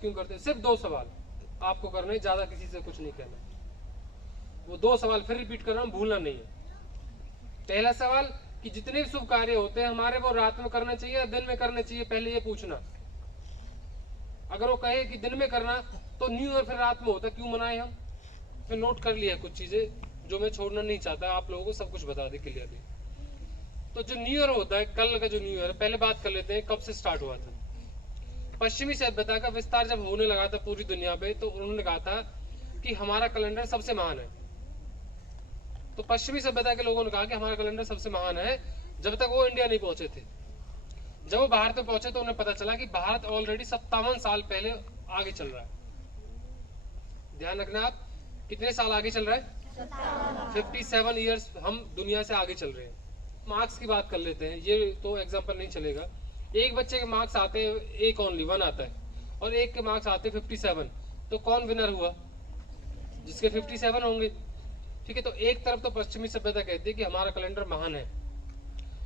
क्यों करते हैं? सिर्फ 2 सवाल आपको करने, ज्यादा किसी से कुछ नहीं कहना। वो 2 सवाल फिर रिपीट कर रहा हूं, भूलना नहीं है। पहला सवाल कि जितने भी शुभ कार्य होते हैं हमारे, वो रात में करना चाहिए या दिन में करना चाहिए, पहले ये पूछना। अगर वो कहे कि दिन में करना, तो न्यू ईयर फिर रात में होता, क्यों मनाए हम? फिर नोट कर लिया कुछ चीजें जो मैं छोड़ना नहीं चाहता, आप लोगों को सब कुछ बता दे क्लियरली। तो जो न्यू ईयर होता है, कल का जो न्यू ईयर, पहले बात कर लेते हैं कब से स्टार्ट हुआ था। पश्चिमी सभ्यता का विस्तार जब होने लगा था पूरी दुनिया पे, तो उन्होंने कहा था कि हमारा कैलेंडर सबसे महान है। तो पश्चिमी सभ्यता के लोगों ने कहा कि हमारा कैलेंडर सबसे महान है, जब तक वो इंडिया नहीं पहुंचे थे। जब वो भारत में पहुंचे तो उन्हें पता चला कि भारत ऑलरेडी 57 साल पहले आगे चल रहा है। ध्यान रखना, आप कितने साल आगे चल रहा है? 57 ईयर्स हम दुनिया से आगे चल रहे हैं। मार्क्स की बात कर लेते हैं, ये तो एग्जाम्पल नहीं चलेगा। एक बच्चे के मार्क्स आते हैं, एक ओनली 1 आता है, और एक के मार्क्स आते हैं 57, तो कौन विनर हुआ? जिसके 57 होंगे। ठीक है, तो एक तरफ तो पश्चिमी सभ्यता कहती है कि हमारा कैलेंडर महान है,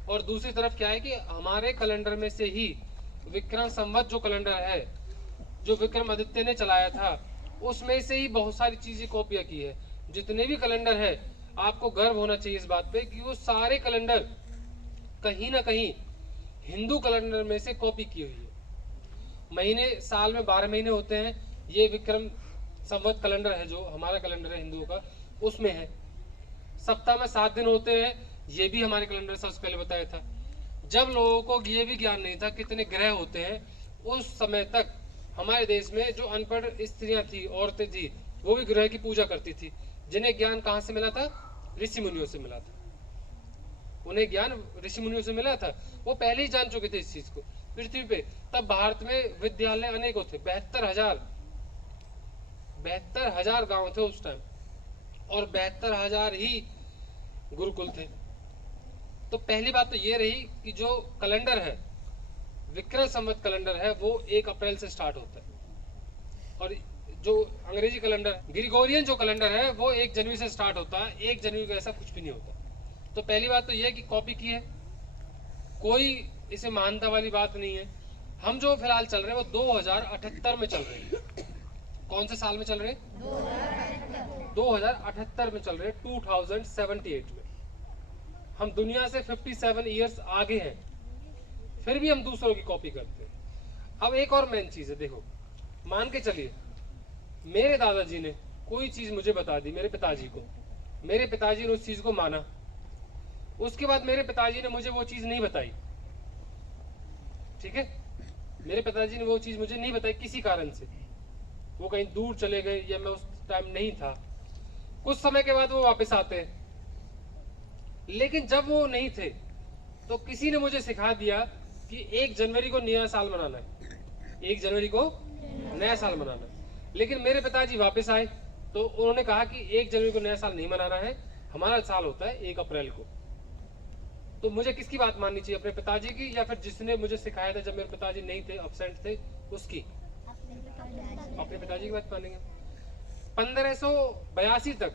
और दूसरी तरफ क्या है कि हमारे कैलेंडर में से ही विक्रम संवत जो कैलेंडर है, जो विक्रमादित्य ने चलाया था, उसमें से ही बहुत सारी चीजें कॉपियां की है। जितने भी कैलेंडर है, आपको गर्व होना चाहिए इस बात पे कि वो सारे कैलेंडर कहीं ना कहीं हिंदू कैलेंडर में से कॉपी की हुई है। महीने, साल में 12 महीने होते हैं, ये विक्रम संवत कैलेंडर है जो हमारा कैलेंडर है हिंदुओं का, उसमें है। सप्ताह में 7 दिन होते हैं, ये भी हमारे कैलेंडर सबसे पहले बताया था। जब लोगों को ये भी ज्ञान नहीं था कितने ग्रह होते हैं, उस समय तक हमारे देश में जो अनपढ़ स्त्रियां थी, औरतें थी, वो भी ग्रह की पूजा करती थी। जिन्हें ज्ञान कहाँ से मिला था? ऋषि मुनियों से मिला था। उन्हें ज्ञान ऋषि मुनियों से मिला था, वो पहले ही जान चुके थे इस चीज को पृथ्वी पे। तब भारत में विद्यालय अनेकों थे, 72,000 गांव थे उस टाइम, और 72,000 ही गुरुकुल थे। तो पहली बात तो ये रही कि जो कैलेंडर है, विक्रम संवत कैलेंडर है, वो 1 अप्रैल से स्टार्ट होता है, और जो अंग्रेजी कैलेंडर, ग्रिगोरियन जो कैलेंडर है, वो 1 जनवरी से स्टार्ट होता है। 1 जनवरी को ऐसा कुछ भी नहीं होता। तो पहली बात तो यह है कि कॉपी की है, कोई इसे मानता वाली बात नहीं है। हम जो फिलहाल चल रहे हैं वो 2078 में चल रहे हैं। कौन से साल में चल रहे हैं? 2078 में चल रहे हैं, 2078 में। हम दुनिया से 57 ईयर्स आगे हैं, फिर भी हम दूसरों की कॉपी करते हैं। अब एक और मेन चीज है, देखो, मान के चलिए मेरे दादाजी ने कोई चीज मुझे बता दी, मेरे पिताजी को, मेरे पिताजी ने उस चीज को माना, उसके बाद मेरे पिताजी ने मुझे वो चीज नहीं बताई। ठीक है, मेरे पिताजी ने वो चीज मुझे नहीं बताई किसी कारण से, वो कहीं दूर चले गए या मैं उस टाइम नहीं था। कुछ समय के बाद वो वापस आते हैं, लेकिन जब वो नहीं थे तो किसी ने मुझे सिखा दिया कि 1 जनवरी को नया साल मनाना है, 1 जनवरी को नया साल मनाना है। लेकिन मेरे पिताजी वापस आए तो उन्होंने कहा कि 1 जनवरी को नया साल नहीं मनाना है, हमारा साल होता है 1 अप्रैल को। तो मुझे किसकी बात माननी चाहिए, अपने पिताजी की या फिर जिसने मुझे सिखाया था जब मेरे पिताजी नहीं थे, एब्सेंट थे, उसकी? अपने पिताजी की बात मानेंगे। 1582 तक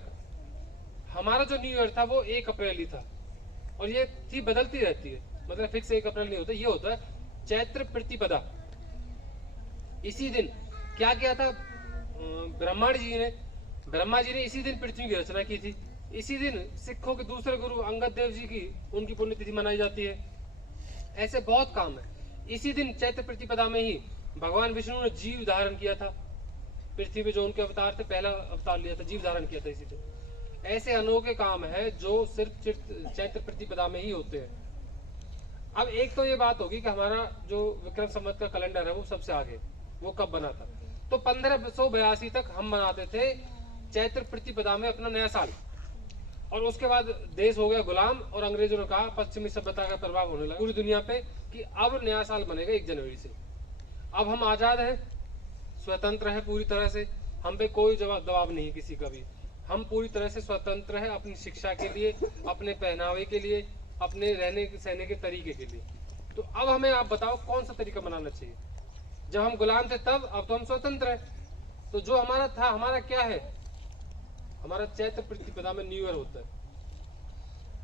हमारा जो न्यू ईयर था वो 1 अप्रैल ही था, और ये थी बदलती रहती है, मतलब फिक्स 1 अप्रैल नहीं होता, ये होता है चैत्र प्रतिपदा। इसी दिन क्या किया था ब्रह्मा जी ने इसी दिन पृथ्वी की रचना की थी। इसी दिन सिखों के दूसरे गुरु अंगद देव जी की, उनकी पुण्यतिथि मनाई जाती है। ऐसे बहुत काम है। इसी दिन चैत्र प्रतिपदा में ही भगवान विष्णु ने जीव धारण किया था, पृथ्वी पे जो उनके अवतार थे, पहला अवतार लिया था, जीव धारण किया था इसी दिन। ऐसे अनोखे काम है जो सिर्फ चैत्र प्रतिपदा में ही होते हैं। अब एक तो ये बात होगी कि हमारा जो विक्रम संवत का कैलेंडर है वो सबसे आगे, वो कब बना था? तो 1582 तक हम मनाते थे चैत्र प्रतिपदा में अपना नया साल, और उसके बाद देश हो गया गुलाम, और अंग्रेजों ने कहा, पश्चिमी सभ्यता का प्रभाव होने लगा पूरी दुनिया पे कि अब नया साल बनेगा 1 जनवरी से। अब हम आजाद हैं, स्वतंत्र है पूरी तरह से, हम पे कोई दबाव नहीं किसी का भी। हम पूरी तरह से स्वतंत्र है अपनी शिक्षा के लिए, अपने पहनावे के लिए, अपने रहने सहने के तरीके के लिए। तो अब हमें आप बताओ कौन सा तरीका बनाना चाहिए? जब हम गुलाम थे तब, अब तो हम स्वतंत्र हैं। तो जो हमारा था, हमारा क्या है? हमारा चैत्र प्रतिपदा में न्यू ईयर होता है।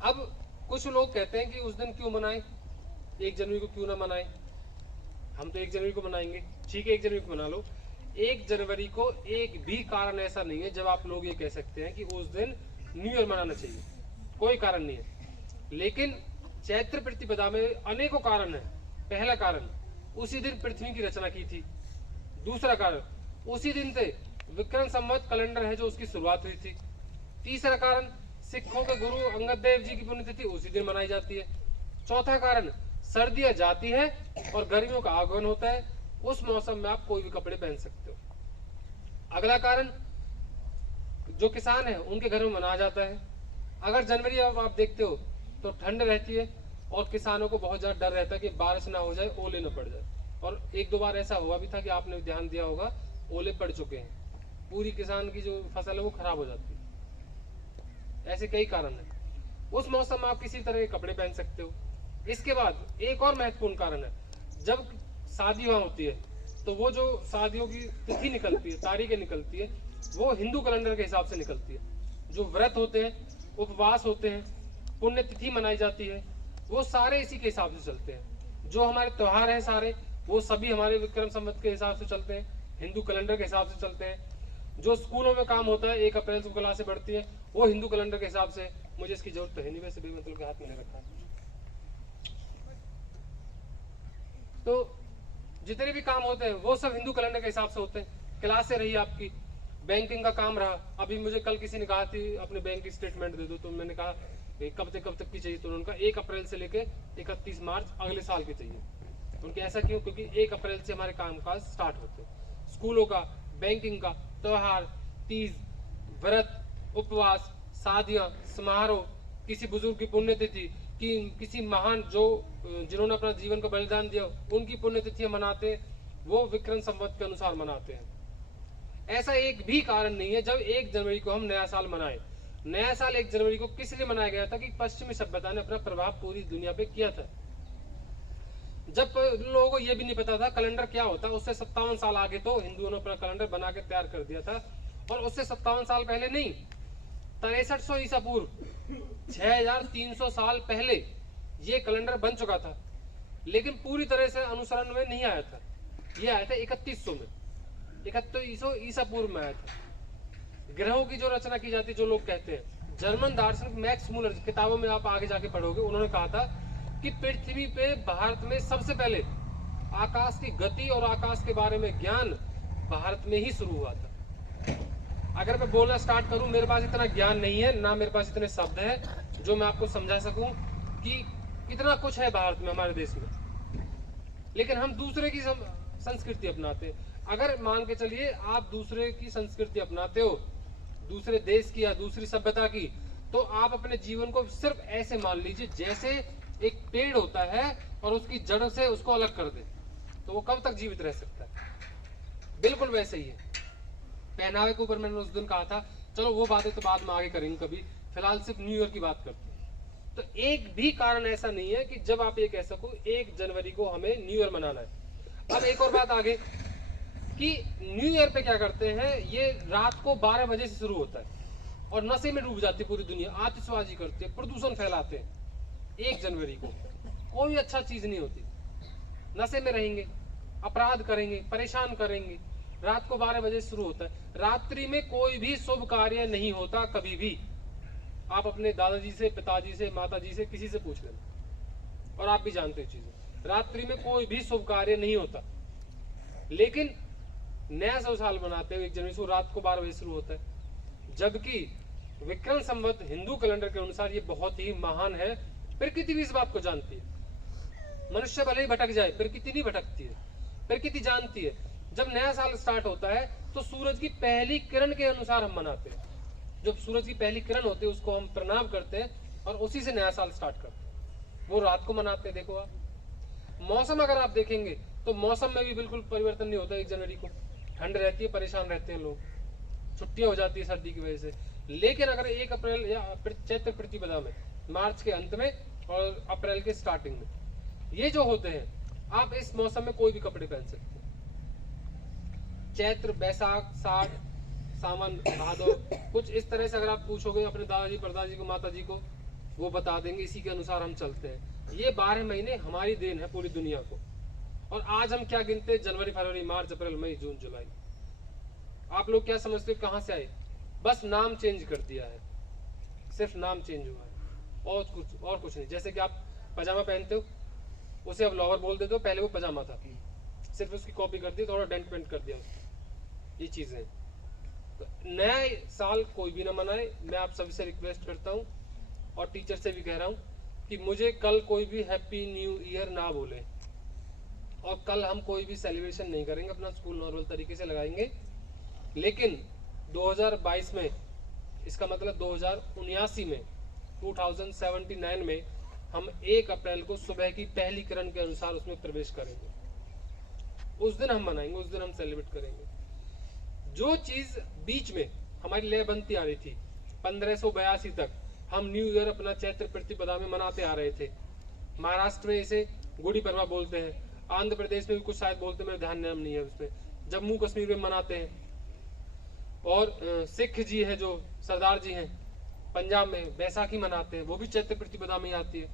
अब कुछ लोग कहते हैं कि उस दिन क्यों मनाएं, 1 जनवरी को क्यों ना मनाएं? हम तो 1 जनवरी को मनाएंगे। ठीक है, 1 जनवरी को मना लो। 1 जनवरी को एक भी कारण ऐसा नहीं है जब आप लोग ये कह सकते हैं कि उस दिन न्यू ईयर मनाना चाहिए, कोई कारण नहीं है। लेकिन चैत्र प्रतिपदा में अनेकों कारण है। पहला कारण, उसी दिन पृथ्वी की रचना की थी। दूसरा कारण, उसी दिन से विक्रम संवत कैलेंडर है जो उसकी शुरुआत हुई थी। तीसरा कारण, सिखों के गुरु अंगद देव जी की पुण्यतिथि उसी दिन मनाई जाती है। चौथा कारण, सर्दियां जाती है और गर्मियों का आगमन होता है, उस मौसम में आप कोई भी कपड़े पहन सकते हो। अगला कारण, जो किसान है उनके घर में मनाया जाता है। अगर जनवरी आप देखते हो तो ठंड रहती है और किसानों को बहुत ज्यादा डर रहता है कि बारिश ना हो जाए, ओले न पड़ जाए। और 1-2 बार ऐसा हुआ भी था कि आपने ध्यान दिया होगा, ओले पड़ चुके हैं, पूरी किसान की जो फसल है वो खराब हो जाती है। ऐसे कई कारण है। उस मौसम में आप किसी तरह के कपड़े पहन सकते हो। इसके बाद एक और महत्वपूर्ण कारण है, जब शादी वहां होती है तो वो जो शादियों की तिथि निकलती है, तारीखें निकलती है, वो हिंदू कैलेंडर के हिसाब से निकलती है। जो व्रत होते हैं, उपवास होते हैं, पुण्य तिथि मनाई जाती है, वो सारे इसी के हिसाब से चलते हैं। जो हमारे त्योहार हैं सारे, वो सभी हमारे विक्रम संवत के हिसाब से चलते हैं, हिंदू कैलेंडर के हिसाब से चलते हैं। जो स्कूलों में काम होता है, 1 अप्रैल से क्लासें बढ़ती है, वो हिंदू कैलेंडर के हिसाब से। मुझे इसकी जरूरत तो है नहीं, वैसे भी मतलब के हाथ में नहीं रखा है। तो जितने भी काम होते हैं वो सब हिंदू कैलेंडर के हिसाब से होते हैं। क्लासें रही आपकी, बैंकिंग का काम रहा। अभी मुझे कल किसी ने कहा थी अपने बैंक की स्टेटमेंट दे दो, तो मैंने कहा कब तक की चाहिए, तो उन्होंने कहा 1 अप्रैल से लेके 31 मार्च अगले साल की चाहिए। उनके ऐसा क्यों? क्योंकि 1 अप्रैल से हमारे कामकाज स्टार्ट होते हैं। स्कूलों का, बैंकिंग का, त्योहार, तीज, व्रत, उपवास, शादियां, समारोह, किसी बुजुर्ग की पुण्यतिथि, कि किसी महान जो जिन्होंने अपना जीवन को बलिदान दिया, उनकी पुण्यतिथियां मनाते हैं, वो विक्रम संवत के अनुसार मनाते हैं। ऐसा एक भी कारण नहीं है जब 1 जनवरी को हम नया साल मनाएं। नया साल 1 जनवरी को किस लिए मनाया गया था? कि पश्चिमी सभ्यता ने अपना प्रभाव पूरी दुनिया पे किया था। जब लोगों को यह भी नहीं पता था कैलेंडर क्या होता है, उससे 57 साल आगे तो हिंदुओं ने अपना कैलेंडर बना के तैयार कर दिया था। और उससे 57 साल पहले नहीं, 6300 ईसा पूर्व, 6300 साल पहले ये कैलेंडर बन चुका था। लेकिन पूरी तरह से अनुसरण में नहीं आया था। ये आया था 3100 में, 3100 ईसा पूर्व में आया था। ग्रहों की जो रचना की जाती है, जो लोग कहते हैं, जर्मन दार्शनिक मैक्स मूलर, किताबों में आप आगे जाके पढ़ोगे, उन्होंने कहा था कि पृथ्वी पे, भारत में सबसे पहले आकाश की गति और आकाश के बारे में ज्ञान भारत में ही शुरू हुआ था। अगर मैं बोलना स्टार्ट करूं, मेरे पास इतना ज्ञान नहीं है, ना मेरे पास इतने शब्द हैं जो मैं आपको समझा सकूं कि कितना कुछ है भारत में, हमारे देश में। लेकिन हम दूसरे की संस्कृति अपनाते हैं। अगर मान के चलिए आप दूसरे की संस्कृति अपनाते हो, दूसरे देश की या दूसरी सभ्यता की, तो आप अपने जीवन को सिर्फ ऐसे मान लीजिए जैसे एक पेड़ होता है और उसकी जड़ से उसको अलग कर दे तो वो कब तक जीवित रह सकता है। बिल्कुल वैसे ही है। पहनावे के ऊपर मैंने उस दिन कहा था, चलो वो बातें तो बाद में आगे करेंगे कभी, फिलहाल सिर्फ न्यू ईयर की बात करते हैं। तो एक भी कारण ऐसा नहीं है कि जब आप ये कह सको 1 जनवरी को हमें न्यू ईयर मनाना है। अब एक और बात आगे कि न्यू ईयर पे क्या करते हैं, ये रात को 12 बजे से शुरू होता है और नशे में डूब जाती है पूरी दुनिया, आतिशबाजी करती है, प्रदूषण फैलाते हैं। 1 जनवरी को कोई अच्छा चीज नहीं होती, नशे में रहेंगे, अपराध करेंगे, परेशान करेंगे। रात को 12 बजे शुरू होता है। रात्रि में कोई भी शुभ कार्य नहीं होता कभी भी। आप अपने दादाजी से, पिताजी से, माताजी से, किसी से पूछ लेना, और आप भी जानते हो चीजें। रात्रि में कोई भी शुभ कार्य नहीं होता। लेकिन नया साल मनाते हैं 1 जनवरी को, रात को 12 बजे शुरू होता है। जबकि विक्रम संवत हिंदू कैलेंडर के अनुसार ये बहुत ही महान है। प्रकृति भी इस बात को जानती है। मनुष्य भले ही भटक जाए, प्रकृति नहीं भटकती है, प्रकृति जानती है। जब नया साल स्टार्ट होता है तो सूरज की पहली किरण के अनुसार हम मनाते हैं। जब सूरज की पहली किरण होती है उसको हम प्रणाम करते हैं और उसी से नया साल स्टार्ट करते हैं। वो रात को मनाते हैं। देखो आप मौसम अगर आप देखेंगे तो मौसम में भी बिल्कुल परिवर्तन नहीं होता। 1 जनवरी को ठंड रहती है, परेशान रहते हैं लोग, छुट्टियां हो जाती है सर्दी की वजह से। लेकिन अगर 1 अप्रैल या चैत्र प्रतिपदा में, मार्च के अंत में और अप्रैल के स्टार्टिंग में ये जो होते हैं, आप इस मौसम में कोई भी कपड़े पहन सकते हैं। चैत्र, बैसाख, साठ, सावन, भादौ, कुछ इस तरह से अगर आप पूछोगे अपने दादाजी, परदाजी को, माताजी को, वो बता देंगे। इसी के अनुसार हम चलते हैं। ये 12 महीने हमारी देन है पूरी दुनिया को। और आज हम क्या गिनते हैं? जनवरी, फरवरी, मार्च, अप्रैल, मई, जून, जुलाई। आप लोग क्या समझते हो कहाँ से आए? बस नाम चेंज कर दिया है, सिर्फ नाम चेंज हुआ है और कुछ नहीं। जैसे कि आप पजामा पहनते हो, उसे अब लोअर बोल देते हो, पहले वो पजामा था, सिर्फ उसकी कॉपी कर दी, थोड़ा डेंट पेंट कर दिया उसको। ये चीजें तो नया साल कोई भी ना मनाए। मैं आप सभी से रिक्वेस्ट करता हूँ और टीचर से भी कह रहा हूँ कि मुझे कल कोई भी हैप्पी न्यू ईयर ना बोले, और कल हम कोई भी सेलिब्रेशन नहीं करेंगे, अपना स्कूल नॉर्मल तरीके से लगाएंगे। लेकिन 2022 में, इसका मतलब 2079 में, 2079 में हम 1 अप्रैल को सुबह की पहली किरण के अनुसार उसमें प्रवेश करेंगे। उस दिन हम मनाएंगे, उस दिन हम सेलिब्रेट करेंगे। जो चीज बीच में हमारी लय बनती आ रही थी 1582 तक, हम न्यू ईयर अपना चैत्र प्रतिपदा में मनाते आ रहे थे। महाराष्ट्र में इसे गुड़ी पड़वा बोलते हैं, आंध्र प्रदेश में भी कुछ शायद बोलते हैं, मेरा ध्यान नाम नहीं है उसमें, जम्मू कश्मीर में मनाते हैं। और सिख जी है जो सरदार जी हैं, पंजाब में बैसाखी मनाते हैं, वो भी चैत्र प्रतिपदा में ही आती है।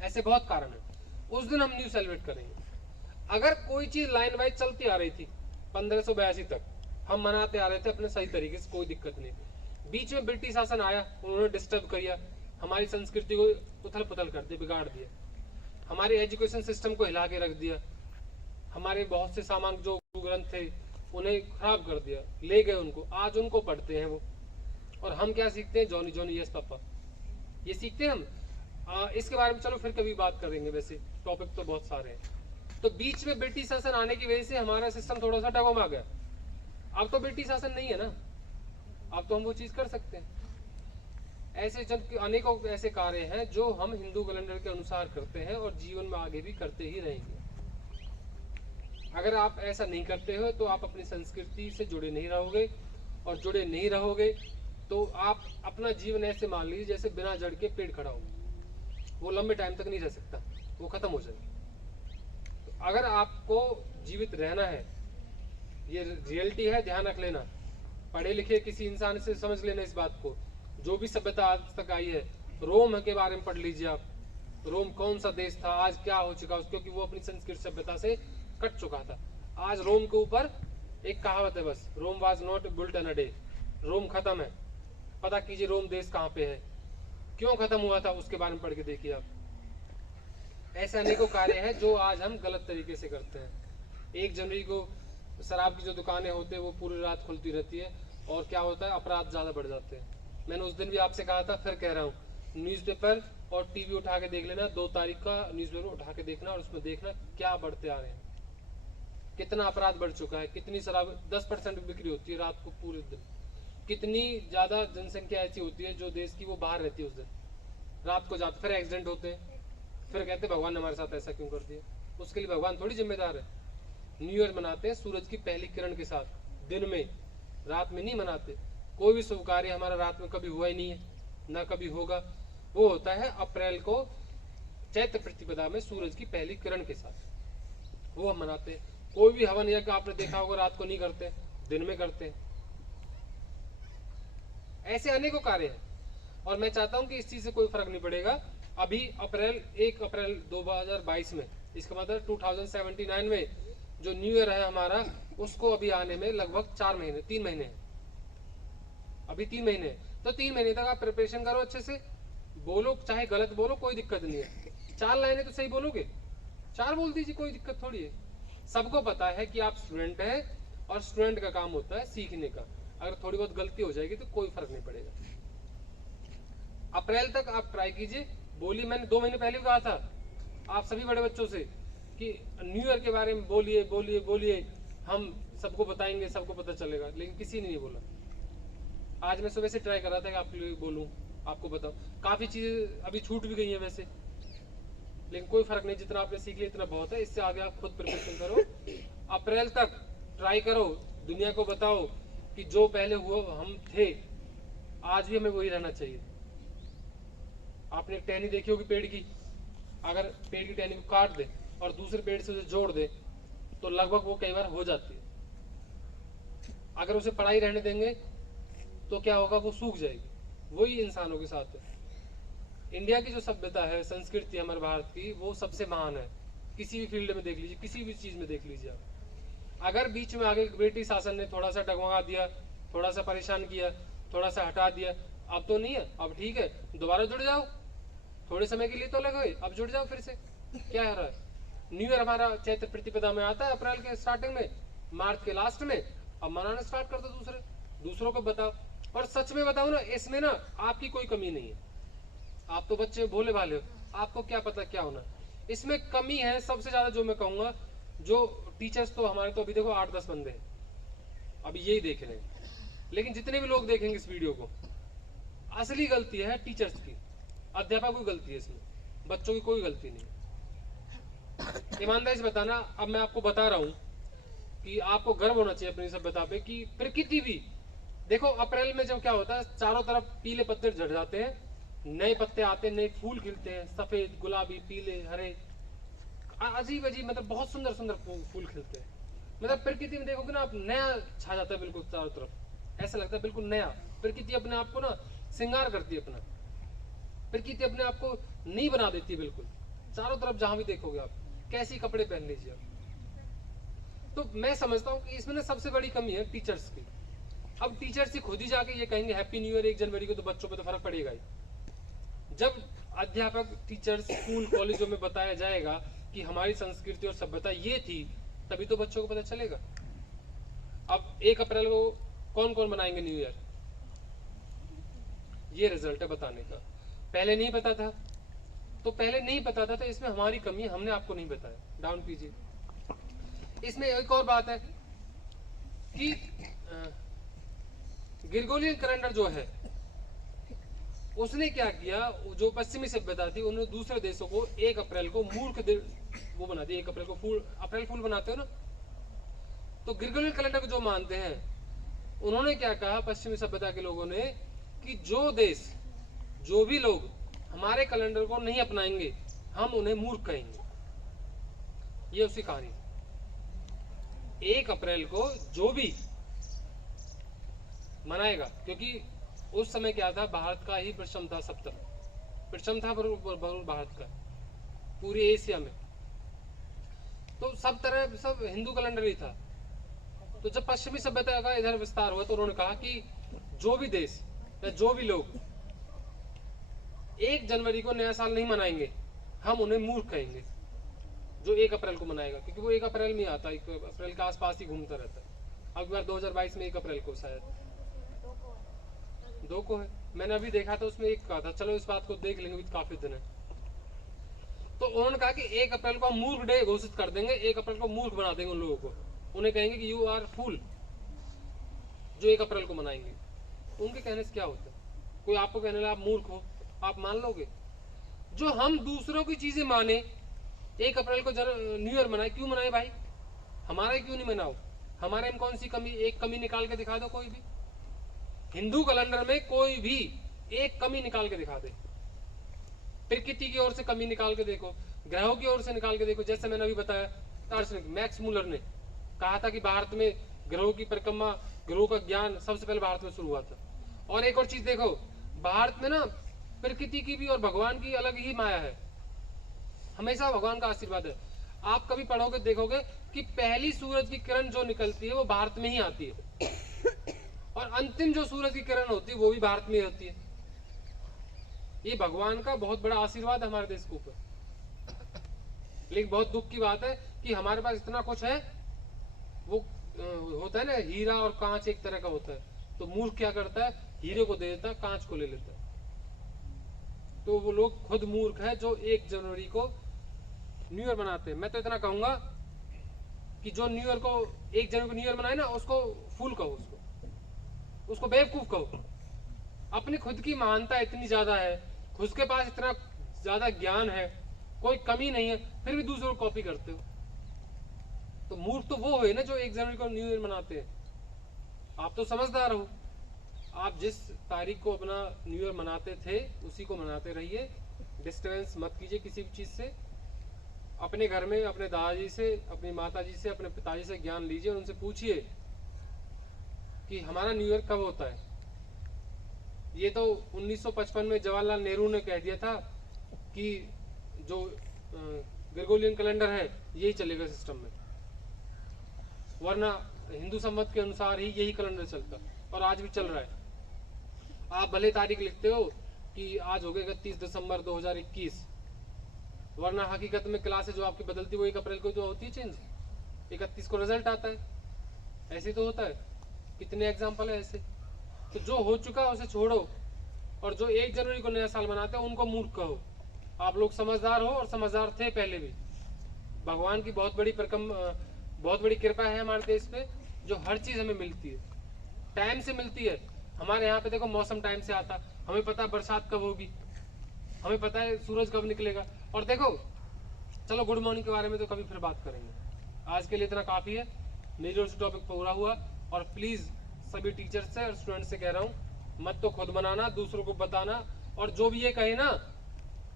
ऐसे बहुत कारण है। उस दिन हम न्यू सेलिब्रेट करेंगे। अगर कोई चीज लाइन वाइज चलती आ रही थी 1582 तक, हम मनाते आ रहे थे अपने सही तरीके से, कोई दिक्कत नहीं। बीच में ब्रिटिश शासन आया, उन्होंने डिस्टर्ब किया, हमारी संस्कृति को उथल पुथल कर दिया, बिगाड़ दिया, हमारे एजुकेशन सिस्टम को हिला के रख दिया, हमारे बहुत से सामान जो ग्रंथ थे उन्हें खराब कर दिया, ले गए उनको, आज उनको पढ़ते हैं वो। और हम क्या सीखते हैं? जॉनी जॉनी यस पापा, ये सीखते हैं हम। इसके बारे में चलो फिर कभी बात करेंगे, वैसे टॉपिक तो बहुत सारे हैं। तो बीच में ब्रिटिश शासन आने की वजह से हमारा सिस्टम थोड़ा सा डगमगा गया। अब तो ब्रिटिश शासन नहीं है ना, अब तो हम वो चीज कर सकते हैं। ऐसे जब अनेकों ऐसे कार्य हैं जो हम हिंदू कैलेंडर के अनुसार करते हैं और जीवन में आगे भी करते ही रहेंगे। अगर आप ऐसा नहीं करते हो तो आप अपनी संस्कृति से जुड़े नहीं रहोगे, और जुड़े नहीं रहोगे तो आप अपना जीवन ऐसे मान लीजिए जैसे बिना जड़ के पेड़ खड़ा हो, वो लंबे टाइम तक नहीं रह सकता, वो खत्म हो जाएगा। तो अगर आपको जीवित रहना है, ये रियलिटी है, ध्यान रख लेना। पढ़े लिखे किसी इंसान से समझ लेना इस बात को। जो भी सभ्यता आज तक आई है, रोम के बारे में पढ़ लीजिए आप, रोम कौन सा देश था, आज क्या हो चुका, क्योंकि वो अपनी संस्कृत सभ्यता से कट चुका था। आज रोम के ऊपर एक कहावत है बस, Rome was not built in a day, Rome खत्म है। पता कीजिए रोम देश कहाँ पे है, क्यों खत्म हुआ था, उसके बारे में पढ़ के देखिए आप। ऐसे अनेकों कार्य हैं जो आज हम गलत तरीके से करते हैं। 1 जनवरी को शराब की जो दुकानें होती है वो पूरी रात खुलती रहती है, और क्या होता है, अपराध ज्यादा बढ़ जाते हैं। मैंने उस दिन भी आपसे कहा था, फिर कह रहा हूँ, न्यूज़पेपर और टीवी उठा के देख लेना, 2 तारीख का न्यूज़पेपर उठा के देखना, और उसमें देखना क्या बढ़ते आ रहे हैं, कितना अपराध बढ़ चुका है, कितनी शराब 10% बिक्री होती है रात को पूरे दिन, कितनी ज्यादा जनसंख्या ऐसी होती है जो देश की वो बाहर रहती है उस दिन, रात को जाते, फिर एक्सीडेंट होते हैं, फिर कहते हैं भगवान ने हमारे साथ ऐसा क्यों कर दिया। उसके लिए भगवान थोड़ी जिम्मेदार है। न्यू ईयर मनाते हैं सूरज की पहली किरण के साथ, दिन में, रात में नहीं मनाते। कोई भी शुभ कार्य हमारा रात में कभी हुआ ही नहीं है, ना कभी होगा। वो होता है अप्रैल को चैत्र प्रतिपदा में सूरज की पहली किरण के साथ, वो हम मनाते हैं। कोई भी हवन यज्ञ आपने देखा होगा रात को नहीं करते, दिन में करते हैं। ऐसे अनेकों कार्य हैं, और मैं चाहता हूं कि इस चीज से कोई फर्क नहीं पड़ेगा। अभी 1 अप्रैल 2022 में, इसका मतलब 2079 में जो न्यू ईयर है हमारा, उसको अभी आने में लगभग 3 महीने हैं। अभी 3 महीने, तो 3 महीने तक आप प्रिपरेशन करो अच्छे से, बोलो, चाहे गलत बोलो कोई दिक्कत नहीं है। 4 लाइनें तो सही बोलोगे, 4 बोल दीजिए, कोई दिक्कत थोड़ी है। सबको पता है कि आप स्टूडेंट हैं, और स्टूडेंट का काम होता है सीखने का। अगर थोड़ी बहुत गलती हो जाएगी तो कोई फर्क नहीं पड़ेगा। अप्रैल तक आप ट्राई कीजिए। बोली मैंने 2 महीने पहले भी कहा था आप सभी बड़े बच्चों से कि न्यू ईयर के बारे में बोलिए बोलिए बोलिए, हम सबको बताएंगे, सबको पता चलेगा, लेकिन किसी ने नहीं बोला। आज मैं सुबह से ट्राई कर रहा था कि आपके लिए बोलूं, आपको बताऊं। काफी चीजें अभी छूट भी गई हैं वैसे, लेकिन कोई फर्क नहीं, जितना आपने सीख लिया इतना बहुत है। इससे आगे आप खुद प्रिपरेशन करो। अप्रैल तक ट्राई करो, दुनिया को बताओ कि जो पहले हुआ हम थे, आज भी हमें वही रहना चाहिए। आपने एक टहनी देखी होगी पेड़ की, अगर पेड़ की टहनी को काट दे और दूसरे पेड़ से उसे जोड़ दे तो लगभग वो कई बार हो जाती है। अगर उसे पड़ा ही रहने देंगे तो क्या होगा, वो सूख जाएगी। वही इंसानों के साथ है। इंडिया की जो सभ्यता है, संस्कृति हमारे भारत की, वो सबसे महान है। किसी भी फील्ड में देख लीजिए, किसी भी चीज में देख लीजिए आप। अगर बीच में आगे ब्रिटिश शासन ने थोड़ा सा डगमगा दिया, थोड़ा सा परेशान किया, थोड़ा सा हटा दिया, अब तो नहीं है, अब ठीक है, दोबारा जुड़ जाओ, थोड़े समय के लिए तो लगे, अब जुड़ जाओ फिर से, क्या हो रहा है। न्यू ईयर हमारा चैत्र प्रतिपदा में आता है, अप्रैल के स्टार्टिंग में, मार्च के लास्ट में, अब मनाना स्टार्ट कर दो, दूसरों को बताओ। और सच में बताओ ना, इसमें ना आपकी कोई कमी नहीं है, आप तो बच्चे भोले भाले हो, आपको क्या पता क्या होना। इसमें कमी है सबसे ज्यादा, जो मैं कहूंगा, जो टीचर्स तो हमारे तो अभी देखो 8-10 बंदे हैं, अभी यही देख रहे हैं, लेकिन जितने भी लोग देखेंगे इस वीडियो को, असली गलती है टीचर्स की, अध्यापक की गलती है इसमें, बच्चों की कोई गलती नहीं। ईमानदारी से बताना, अब मैं आपको बता रहा हूं कि आपको गर्व होना चाहिए अपनी सभ्यता पे कि प्रकृति भी देखो, अप्रैल में जब क्या होता है, चारों तरफ पीले पत्ते झड़ जाते हैं, नए पत्ते आते हैं, नए फूल खिलते हैं, सफेद, गुलाबी, पीले, हरे, अजीब अजीब, मतलब बहुत सुंदर सुंदर फूल खिलते हैं। मतलब प्रकृति में देखोगे ना आप, नया छा जाता है बिल्कुल चारों तरफ, ऐसा लगता है बिल्कुल नया। प्रकृति अपने आप को ना श्रृंगार करती है अपना, प्रकृति अपने आप को नहीं बना देती है बिल्कुल, चारों तरफ जहां भी देखोगे आप, कैसी कपड़े पहन लीजिए आप। तो मैं समझता हूँ कि इसमें ना सबसे बड़ी कमी है टीचर्स की। अब टीचर्स ही खुद ही जाके ये कहेंगे हैप्पी न्यू ईयर 1 जनवरी को, तो बच्चों पे तो फर्क पड़ेगा ही। जब अध्यापक, टीचर्स, स्कूल, कॉलेजों में बताया जाएगा कि हमारी संस्कृति और सभ्यता ये थी, तभी तो बच्चों को पता चलेगा। अब 1 अप्रैल को कौन कौन मनाएंगे न्यू ईयर, ये रिजल्ट है बताने का। पहले नहीं पता था, तो पहले नहीं पता था, तो इसमें हमारी कमी है, हमने आपको नहीं बताया। डाउन कीजिए। इसमें एक और बात है कि ग्रेगोरियन कैलेंडर जो है, उसने क्या किया, जो पश्चिमी सभ्यता थी, उन्होंने दूसरे देशों को 1 अप्रैल को मूर्ख वो बना दिया। 1 अप्रैल को अप्रैल फूल बनाते हो ना, तो ग्रेगोरियन कैलेंडर को जो मानते हैं, उन्होंने क्या कहा पश्चिमी सभ्यता के लोगों ने, कि जो देश, जो भी लोग हमारे कैलेंडर को नहीं अपनाएंगे, हम उन्हें मूर्ख कहेंगे। ये उसकी कहानी। 1 अप्रैल को जो भी मनाएगा, क्योंकि उस समय क्या था, भारत का ही प्रथम था, प्रथम था भारत का पूरी एशिया में, तो सब तरह सब हिंदू कैलेंडर ही था। तो जब पश्चिमी सभ्यता का इधर विस्तार हुआ, तो उन्होंने कहा कि जो भी देश या जो भी लोग 1 जनवरी को नया साल नहीं मनाएंगे, हम उन्हें मूर्ख कहेंगे। जो 1 अप्रैल को मनाएगा, क्योंकि वो 1 अप्रैल में आता है, 1 अप्रैल के आसपास ही घूमता रहता है। अब बार 2022 में 1 अप्रैल को शायद 2 को है, मैंने अभी देखा था, उसमें 1 कहा था। चलो इस बात को देख लेंगे, काफी दिन है। तो उन्होंने कहा कि 1 अप्रैल को हम मूर्ख डे घोषित कर देंगे, 1 अप्रैल को मूर्ख बना देंगे उन लोगों को, उन्हें कहेंगे कि यू आर फूल, जो 1 अप्रैल को मनाएंगे। उनके कहने से क्या होता है, कोई आपको कहने लगा आप मूर्ख हो, आप मान लोगे? जो हम दूसरों की चीजें माने, 1 अप्रैल को न्यू ईयर मनाए, क्यों मनाए भाई? हमारा क्यों नहीं मनाओ? हमारे में कौन सी कमी? एक कमी निकाल के दिखा दो कोई भी, हिंदू कैलेंडर में कोई भी एक कमी निकाल के दिखा दे। प्रकृति की ओर से कमी निकाल के देखो, ग्रहों की ओर से निकाल के देखो। जैसे मैंने अभी बताया, दार्शनिक मैक्स मूलर ने कहा था कि भारत में ग्रहों की परिक्रमा, ग्रहों का ज्ञान सबसे पहले भारत में शुरू हुआ था। और एक और चीज देखो, भारत में ना प्रकृति की भी और भगवान की अलग ही माया है, हमेशा भगवान का आशीर्वाद है। आप कभी पढ़ोगे, देखोगे कि पहली सूरज की किरण जो निकलती है वो भारत में ही आती है, और अंतिम जो सूरज की किरण होती है वो भी भारत में ही होती है। ये भगवान का बहुत बड़ा आशीर्वाद है हमारे देश के ऊपर। लेकिन बहुत दुख की बात है कि हमारे पास इतना कुछ है, वो होता है ना हीरा और कांच एक तरह का होता है, तो मूर्ख क्या करता है, हीरे को दे देता है, कांच को ले लेता है। तो वो लोग खुद मूर्ख है जो 1 जनवरी को न्यू ईयर मनाते हैं। मैं तो इतना कहूंगा कि जो न्यू ईयर को 1 जनवरी को न्यू ईयर मनाए ना, उसको फूल कहो, उसको बेवकूफ कहो। अपनी खुद की महानता इतनी ज्यादा है, खुद के पास इतना ज्यादा ज्ञान है, कोई कमी नहीं है, फिर भी दूसरों को कॉपी करते हो। तो मूर्ख तो वो है ना जो 1 जनवरी को न्यू ईयर मनाते हैं। आप तो समझदार हो, आप जिस तारीख को अपना न्यू ईयर मनाते थे उसी को मनाते रहिए, डिस्टर्बेंस मत कीजिए किसी भी चीज से। अपने घर में अपने दादाजी से, अपनी माताजी से, अपने पिताजी से ज्ञान लीजिए, उनसे पूछिए कि हमारा न्यू ईयर कब होता है। ये तो 1955 में जवाहरलाल नेहरू ने कह दिया था कि जो ग्रेगोरियन कैलेंडर है यही चलेगा सिस्टम में। वरना हिंदू संवत के अनुसार ही यही कैलेंडर चलता और आज भी चल रहा है। आप भले तारीख लिखते हो कि आज हो गया 31 दिसंबर 2021, वरना हकीकत में क्लासेज जो आपकी बदलती वो 1 अप्रैल को तो होती है चेंज, 31 को रिजल्ट आता है। ऐसे तो होता है, कितने एग्जाम्पल है ऐसे। तो जो हो चुका है उसे छोड़ो, और जो 1 जनवरी को नया साल मनाते हैं उनको मूर्ख कहो। आप लोग समझदार हो और समझदार थे पहले भी। भगवान की बहुत बड़ी कृपा है हमारे देश पे, जो हर चीज हमें मिलती है, टाइम से मिलती है। हमारे यहाँ पे देखो मौसम टाइम से आता, हमें पता है बरसात कब होगी, हमें पता है सूरज कब निकलेगा। और देखो चलो गुड मॉर्निंग के बारे में तो कभी फिर बात करेंगे, आज के लिए इतना काफी है। मेरी ओर से टॉपिक पूरा हुआ। और प्लीज सभी टीचर से और स्टूडेंट से कह रहा हूँ, मत तो खुद बनाना, दूसरों को बताना। और जो भी ये कहे ना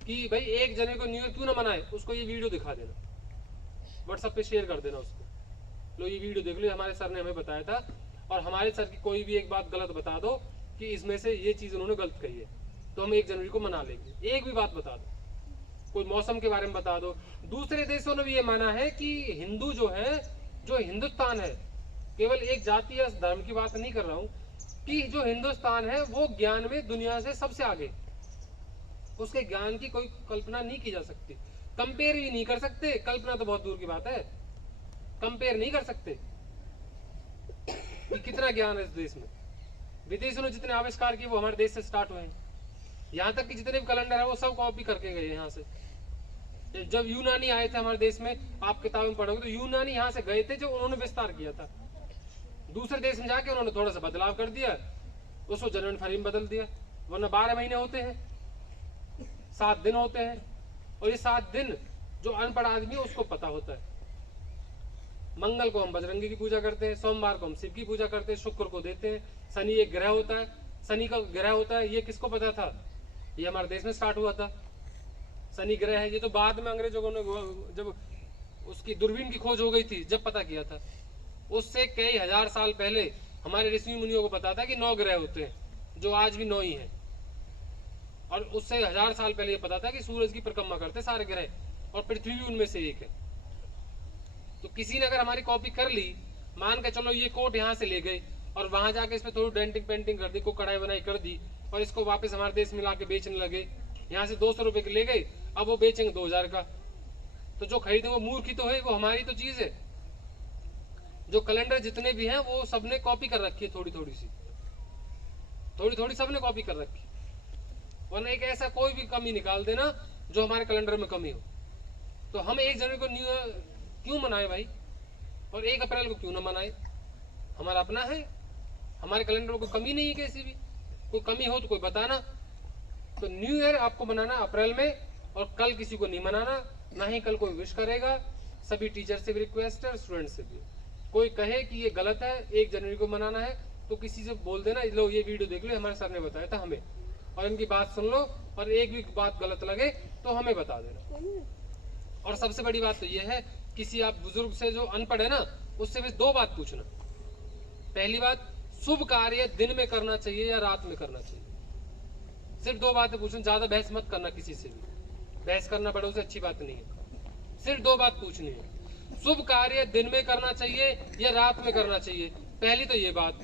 कि भाई 1 जनवरी को न्यू ईयर क्यों ना मनाए, उसको ये वीडियो दिखा देना, व्हाट्सएप पे शेयर कर देना उसको, लो ये वीडियो देख लो, हमारे सर ने हमें बताया था। और हमारे सर की कोई भी एक बात गलत बता दो कि इसमें से ये चीज उन्होंने गलत कही है, तो हम 1 जनवरी को मना लेंगे। एक भी बात बता दो, कोई मौसम के बारे में बता दो। दूसरे देशों ने भी ये माना है कि हिंदू जो है, जो हिंदुस्तान है, केवल एक जाति या धर्म की बात नहीं कर रहा हूँ, कि जो हिंदुस्तान है वो ज्ञान में दुनिया से सबसे आगे, उसके ज्ञान की कोई कल्पना नहीं की जा सकती, कंपेयर भी नहीं कर सकते। कल्पना तो बहुत दूर की बात है, कंपेयर नहीं कर सकते कि कितना ज्ञान है इस देश में। विदेशों ने जितने आविष्कार किए वो हमारे देश से स्टार्ट हुए हैं। यहाँ तक कि जितने भी कैलेंडर है वो सब कॉपी करके गए यहाँ से। जब यूनानी आए थे हमारे देश में, आप किताब में पढ़ोगे तो यूनानी यहाँ से गए थे, जो उन्होंने विस्तार किया था। दूसरे देश में जाके उन्होंने थोड़ा सा बदलाव कर दिया, उसको जनवरी फरवरी में बदल दिया। वरना 12 महीने होते हैं, 7 दिन होते हैं, और ये 7 दिन जो अनपढ़ आदमी है उसको पता होता है। मंगल को हम बजरंगी की पूजा करते हैं, सोमवार को हम शिव की पूजा करते हैं, शुक्र को देते हैं, शनि एक ग्रह होता है, शनि का ग्रह होता है, ये किसको पता था? ये हमारे देश में स्टार्ट हुआ था, शनि ग्रह है। ये तो बाद में अंग्रेजों ने जब उसकी दूरबीन की खोज हो गई थी जब पता किया था। उससे कई हजार साल पहले हमारे ऋषि मुनियों को पता था कि 9 ग्रह होते हैं, जो आज भी 9 ही हैं। और उससे 1000 साल पहले ये पता था कि सूरज की परिक्रमा करते सारे ग्रह, और पृथ्वी भी उनमें से एक है। तो किसी ने अगर हमारी कॉपी कर ली, मान के चलो ये कोट यहाँ से ले गए और वहां जाके इस पे थोड़ी डेंटिंग पेंटिंग कर दी, को कढ़ाई बनाई कर दी, और इसको वापस हमारे देश में लाके बेचने लगे। यहाँ से 200 रुपए के ले गए, अब वो बेचेंगे 2000 का। तो जो खरीदे वो मूर्ख ही तो है, वो हमारी तो चीज है। जो कैलेंडर जितने भी हैं वो सबने कॉपी कर रखी है, थोड़ी थोड़ी सबने कॉपी कर रखी। वरना एक ऐसा कोई भी कमी निकाल देना जो हमारे कैलेंडर में कमी हो। तो हम 1 जनवरी को न्यू ईयर क्यों मनाए भाई, और 1 अप्रैल को क्यों ना मनाए? हमारा अपना है, हमारे कैलेंडर में कोई कमी नहीं है किसी भी। कोई कमी हो तो कोई बताना। तो न्यू ईयर आपको मनाना अप्रैल में, और कल किसी को नहीं मनाना, ना ही कल कोई विश करेगा। सभी टीचर से भी रिक्वेस्ट है, स्टूडेंट से भी। कोई कहे कि ये गलत है, 1 जनवरी को मनाना है, तो किसी से बोल देना, लो ये वीडियो देख लो, हमारे सर ने बताया था हमें, और इनकी बात सुन लो, और एक भी बात गलत लगे तो हमें बता देना। और सबसे बड़ी बात तो ये है, किसी आप बुजुर्ग से जो अनपढ़ है ना, उससे भी 2 बात पूछना। पहली बात, शुभ कार्य दिन में करना चाहिए या रात में करना चाहिए? सिर्फ 2 बातें पूछना, ज्यादा बहस मत करना किसी से भी। बहस करना बड़ों से अच्छी बात नहीं है। सिर्फ 2 बात पूछनी है, शुभ कार्य दिन में करना चाहिए या रात में करना चाहिए। पहली तो ये बात,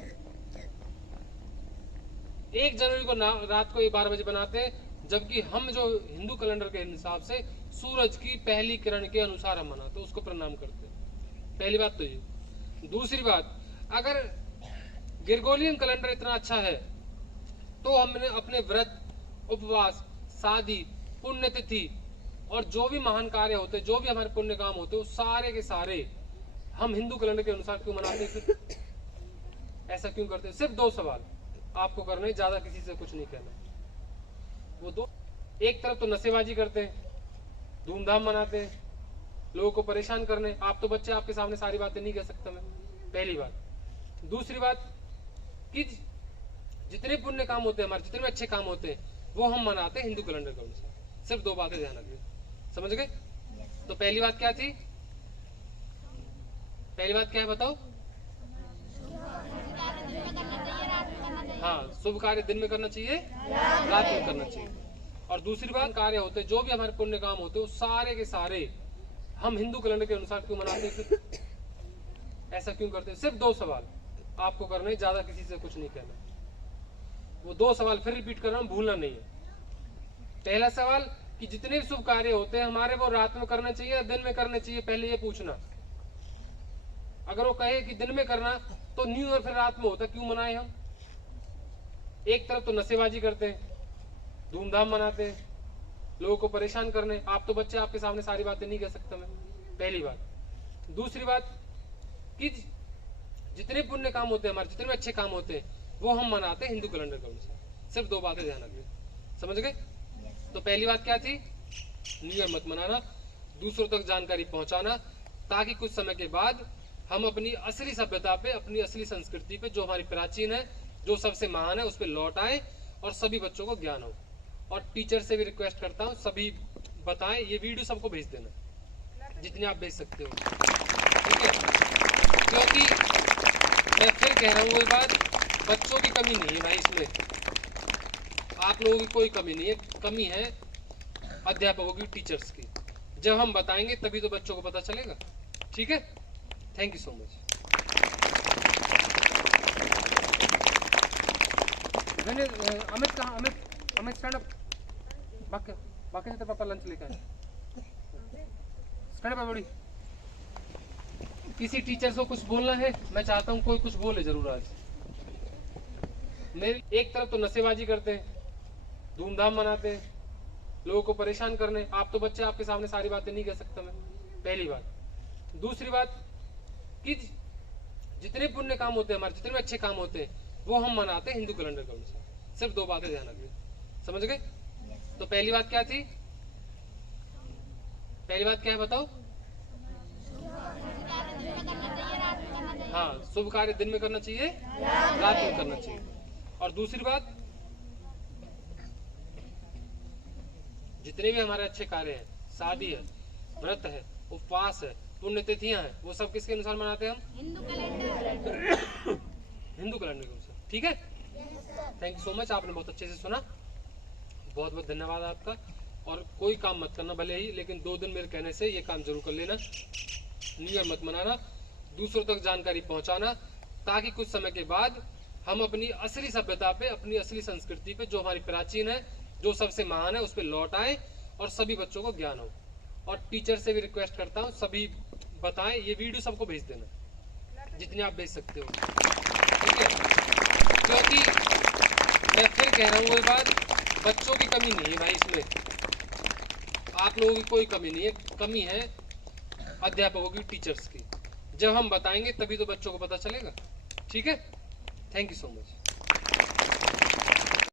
1 जनवरी को रात को 12 बजे बनाते हैं, जबकि हम जो हिंदू कैलेंडर के हिसाब से सूरज की पहली किरण के अनुसार हम मनाते हैं, उसको प्रणाम करते हैं। पहली बात तो ये। दूसरी बात, अगर ग्रेगोरियन कैलेंडर इतना अच्छा है तो हमने अपने व्रत, उपवास, शादी, पुण्यतिथि और जो भी महान कार्य होते हैं, जो भी हमारे पुण्य काम होते हैं, सारे के सारे हम हिंदू कैलेंडर के अनुसार क्यों मनाते हैं? फिर ऐसा क्यों करते हैं? सिर्फ 2 सवाल आपको करने, ज्यादा किसी से कुछ नहीं कहना। वो 2, एक तरफ तो नशेबाजी करते हैं, धूमधाम मनाते हैं, लोगों को परेशान करने। आप तो बच्चे, आपके सामने सारी बातें नहीं कह सकता मैं, पहली बात। दूसरी बात कि जितने पुण्य काम होते हैं हमारे, जितने अच्छे काम होते हैं, वो हम मनाते हैं हिंदू कैलेंडर के अनुसार। सिर्फ 2 बातें ध्यान रखिए, समझ गए? तो पहली बात क्या थी? पहली बात क्या है बताओ? हाँ, शुभ कार्य दिन में करना चाहिए, रात में करना चाहिए। और दूसरी बात, कार्य होते हैं, जो भी हमारे पुण्य काम होते हैं, सारे के सारे हम हिंदू कैलेंडर के अनुसार क्यों मनाते हैं? ऐसा क्यों करते हो? सिर्फ 2 सवाल आपको करने, ज्यादा किसी से कुछ नहीं कहना। वो 2 सवाल फिर रिपीट कर रहा हूं, भूलना नहीं है। पहला सवाल कि जितने भी शुभ कार्य होते हैं हमारे, वो रात में करना चाहिए या दिन में करने चाहिए, पहले ये पूछना। अगर वो कहे कि दिन में करना, तो न्यू ईयर फिर रात में होता, क्यों मनाए हम? एक तरफ तो नशेबाजी करते हैं, धूमधाम मनाते हैं, लोगों को परेशान करने। आप तो बच्चे, आपके सामने सारी बातें नहीं कह सकता मैं, पहली बात। दूसरी बात कि जितने पुण्य काम होते हैं हमारे, जितने भी अच्छे काम होते हैं, वो हम मनाते हैं हिंदू कैलेंडर के अनुसार। सिर्फ 2 बातें ध्यान रखिए, समझ गए? तो पहली बात क्या थी? न्यू ईयर मत मनाना, दूसरों तक जानकारी पहुंचाना, ताकि कुछ समय के बाद हम अपनी असली सभ्यता पे, अपनी असली संस्कृति पे, जो हमारी प्राचीन है, जो सबसे महान है, उस पर लौट आए और सभी बच्चों को ज्ञान हो। और टीचर से भी रिक्वेस्ट करता हूँ, सभी बताएं, ये वीडियो सबको भेज देना, जितने आप भेज सकते हो, ठीक है? क्योंकि मैं फिर कह रहा हूँ वही बात, बच्चों की कमी नहीं है भाई इसमें, आप लोगों की कोई कमी नहीं है, कमी है अध्यापकों की, टीचर्स की। जब हम बताएंगे तभी तो बच्चों को पता चलेगा, ठीक है? Thank you so much. Amit कहाँ? Amit stand up. बाकी से तेरे पापा लंच लेकर आए। स्टैंड अप बड़ी। किसी टीचर को कुछ बोलना है? मैं चाहता हूँ कोई कुछ बोले जरूर आज। मेरी एक तरफ तो नशेबाजी करते हैं, धूमधाम मनाते हैं, लोगों को परेशान करने। आप तो बच्चे, आपके सामने सारी बातें नहीं कह सकता मैं, पहली बात। दूसरी बात कि जितने पुण्य काम होते हैं हमारे, जितने भी अच्छे काम होते हैं, वो हम मनाते हैं हिंदू कैलेंडर के अनुसार। सिर्फ 2 बातें ध्यान रखिए, समझ गए? तो पहली बात क्या थी? पहली बात क्या है बताओ? हाँ, शुभ कार्य दिन में करना चाहिए, रात में करना चाहिए। और दूसरी बात, जितने भी हमारे अच्छे कार्य हैं, शादी है, व्रत है, उपवास है, पुण्यतिथियां हैं, वो सब किसके अनुसार मनाते हैं हम? हिंदू कैलेंडर के अनुसार, ठीक है? थैंक यू सो मच, आपने बहुत अच्छे से सुना, बहुत बहुत धन्यवाद आपका। और कोई काम मत करना भले ही, लेकिन 2 दिन मेरे कहने से ये काम जरूर कर लेना। न्यू ईयर मत मनाना, दूसरों तक जानकारी पहुंचाना, ताकि कुछ समय के बाद हम अपनी असली सभ्यता पे, अपनी असली संस्कृति पे, जो हमारी प्राचीन है, जो सबसे महान है, उस पर लौट आए और सभी बच्चों को ज्ञान हो। और टीचर से भी रिक्वेस्ट करता हूँ, सभी बताएं, ये वीडियो सबको भेज देना, जितने आप भेज सकते हो, ठीक है? क्योंकि मैं फिर कह रहा हूँ वही बात, बच्चों की कमी नहीं है भाई इसमें, आप लोगों की कोई कमी नहीं है, कमी है अध्यापकों की, टीचर्स की। जब हम बताएंगे तभी तो बच्चों को पता चलेगा, ठीक है? Thank you so much.